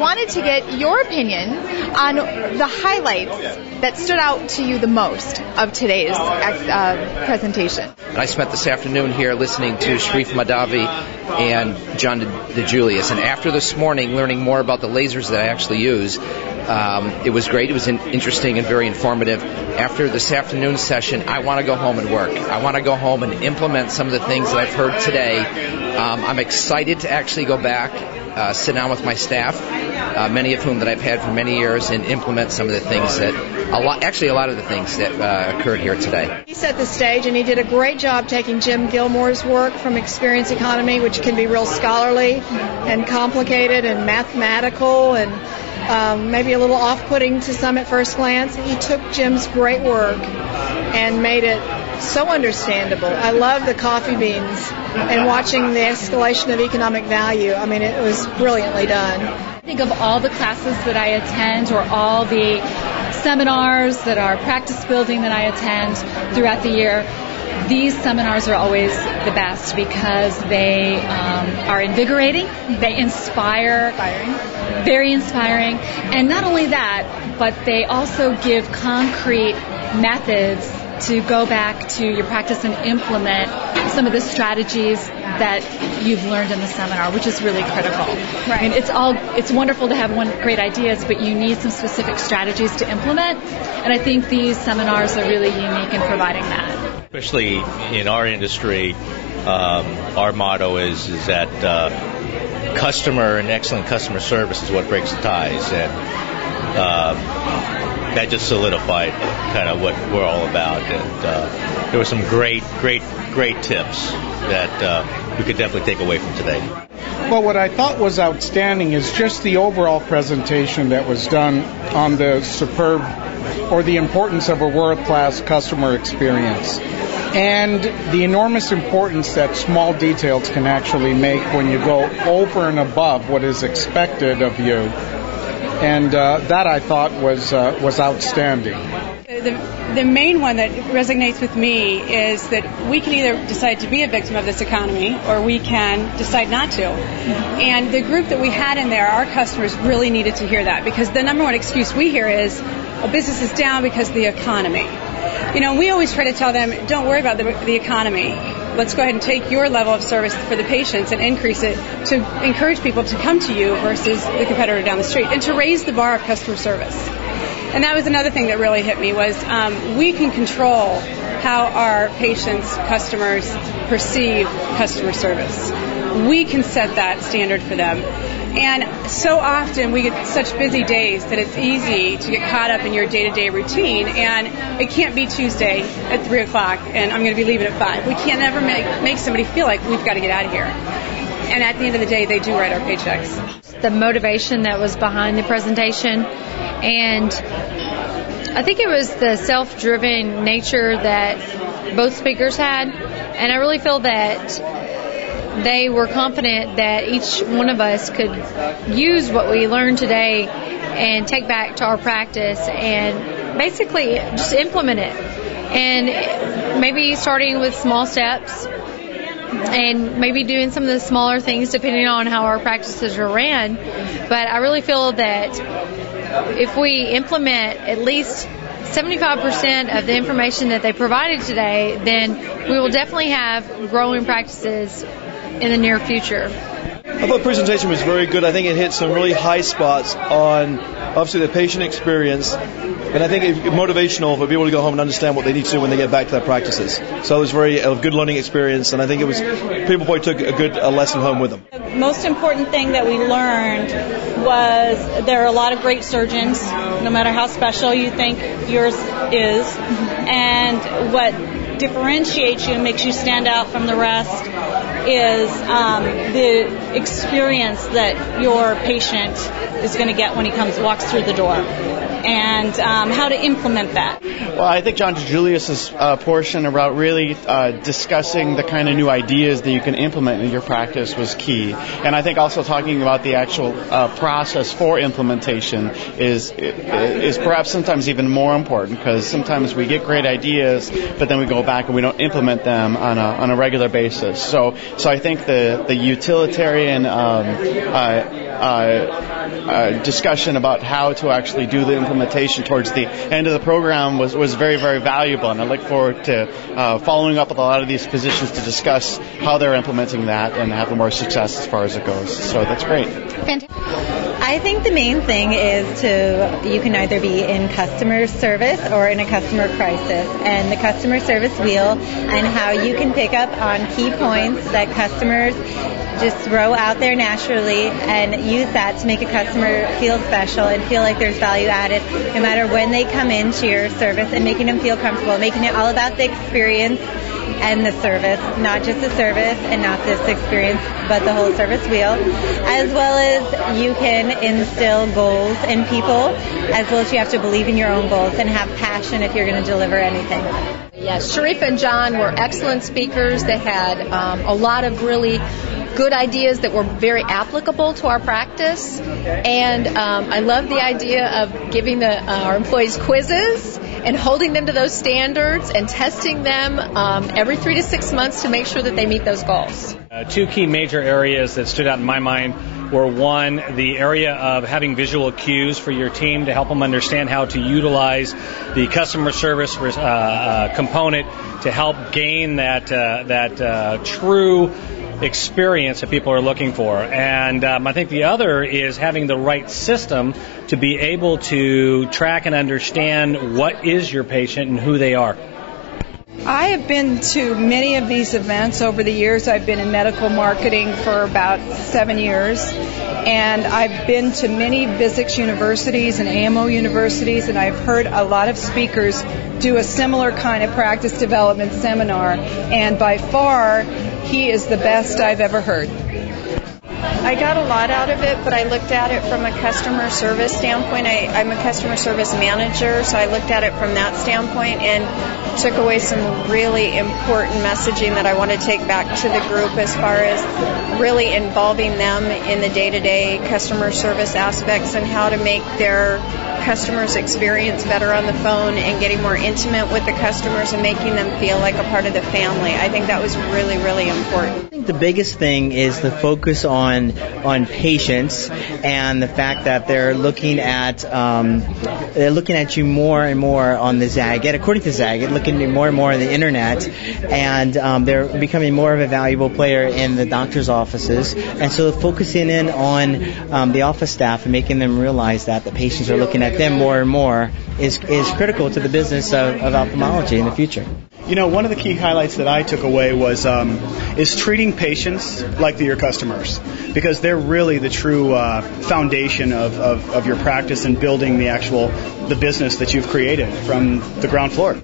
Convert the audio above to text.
wanted to get your opinion on the highlights that stood out to you the most of today's presentation. I spent this afternoon here listening to Shareef Mahdavi and John DiJulius, and after this morning learning more about the lasers that I actually use, it was great. It was interesting and very informative. After this afternoon session, I want to go home and work. I want to go home and implement some of the things that I've heard today. I'm excited to actually go back, sit down with my staff, many of whom that I've had for many years, and implement some of the things that, a lot of the things that occurred here today. He set the stage, and he did a great job taking Jim Gilmore's work from Experience Economy, which can be real scholarly and complicated and mathematical and maybe a little off-putting to some at first glance. He took Jim's great work and made it so understandable. I love the coffee beans and watching the escalation of economic value. I mean, it was brilliantly done. I think of all the classes that I attend or all the seminars that are practice building that I attend throughout the year, these seminars are always the best because they are invigorating, they inspire, very inspiring, and not only that, but they also give concrete methods to go back to your practice and implement some of the strategies that you've learned in the seminar, which is really critical. Right. I mean, it's wonderful to have great ideas, but you need some specific strategies to implement, and I think these seminars are really unique in providing that. Especially in our industry, our motto is that customer and excellent customer service is what breaks the ties, and that just solidified kind of what we're all about. And there were some great tips that we could definitely take away from today. Well, what I thought was outstanding is just the overall presentation that was done on the superb, or the importance of a world-class customer experience, and the enormous importance that small details can actually make when you go over and above what is expected of you. And that I thought was outstanding. The main one that resonates with me is that we can either decide to be a victim of this economy or we can decide not to. And the group that we had in there, our customers really needed to hear that, because the number one excuse we hear is a business is down because of the economy. You know, we always try to tell them, don't worry about the economy. Let's go ahead and take your level of service for the patients and increase it to encourage people to come to you versus the competitor down the street, and to raise the bar of customer service. And that was another thing that really hit me was we can control how our patients, customers perceive customer service. We can set that standard for them. And so often we get such busy days that it's easy to get caught up in your day-to-day routine, and it can't be Tuesday at 3 o'clock and I'm going to be leaving at 5. We can't ever make somebody feel like we've got to get out of here. And at the end of the day, they do write our paychecks. The motivation that was behind the presentation, and I think it was the self-driven nature that both speakers had, and I really feel that they were confident that each one of us could use what we learned today and take back to our practice and basically just implement it. And maybe starting with small steps and maybe doing some of the smaller things depending on how our practices are ran. But I really feel that if we implement at least 75% of the information that they provided today, then we will definitely have growing practices in the near future. I thought the presentation was very good. I think it hit some really high spots on, obviously, the patient experience, and I think it's motivational for people to go home and understand what they need to do when they get back to their practices. So it was a good learning experience, and I think people probably took a good lesson home with them. The most important thing that we learned was there are a lot of great surgeons, no matter how special you think yours is, and what differentiates you and makes you stand out from the rest is the experience that your patient is going to get when he walks through the door, and how to implement that. Well, I think John DiJulius' portion about really discussing the kind of new ideas that you can implement in your practice was key. And I think also talking about the actual process for implementation is perhaps sometimes even more important, because sometimes we get great ideas, but then we go back and we don't implement them on a regular basis. So I think the utilitarian discussion about how to actually do the implementation towards the end of the program was very, very valuable, and I look forward to following up with a lot of these physicians to discuss how they're implementing that and having more success as far as it goes. So that's great. Fantastic. I think the main thing is you can either be in customer service or in a customer crisis, and the customer service wheel and how you can pick up on key points that customers just throw out there naturally and use that to make a customer feel special and feel like there's value added no matter when they come into your service, and making them feel comfortable, making it all about the experience and the service, not just the service and not this experience, but the whole service wheel, as well as you can instill goals in people, as well as you have to believe in your own goals and have passion if you're going to deliver anything. Yes, Shareef and John were excellent speakers. They had a lot of really good ideas that were very applicable to our practice, and I love the idea of giving our employees quizzes and holding them to those standards and testing them every 3 to 6 months to make sure that they meet those goals. Two key major areas that stood out in my mind were, one, the area of having visual cues for your team to help them understand how to utilize the customer service component to help gain that true experience that people are looking for. And I think the other is having the right system to be able to track and understand what is your patient and who they are. I have been to many of these events over the years. I've been in medical marketing for about 7 years, and I've been to many physics universities and AMO universities, and I've heard a lot of speakers do a similar kind of practice development seminar, and by far, he is the best I've ever heard. I got a lot out of it, but I looked at it from a customer service standpoint. I'm a customer service manager, so I looked at it from that standpoint and took away some really important messaging that I want to take back to the group as far as really involving them in the day-to-day customer service aspects and how to make their customers' experience better on the phone and getting more intimate with the customers and making them feel like a part of the family. I think that was really, really important. I think the biggest thing is the focus on patients and the fact that they're looking at you more and more on the Zagat, according to Zagat, looking more and more on the internet, and they're becoming more of a valuable player in the doctor's offices, and so focusing in on the office staff and making them realize that the patients are looking at them more and more is critical to the business of ophthalmology in the future. You know, one of the key highlights that I took away was is treating patients like they're your customers, because they're really the true foundation of your practice and building the business that you've created from the ground floor.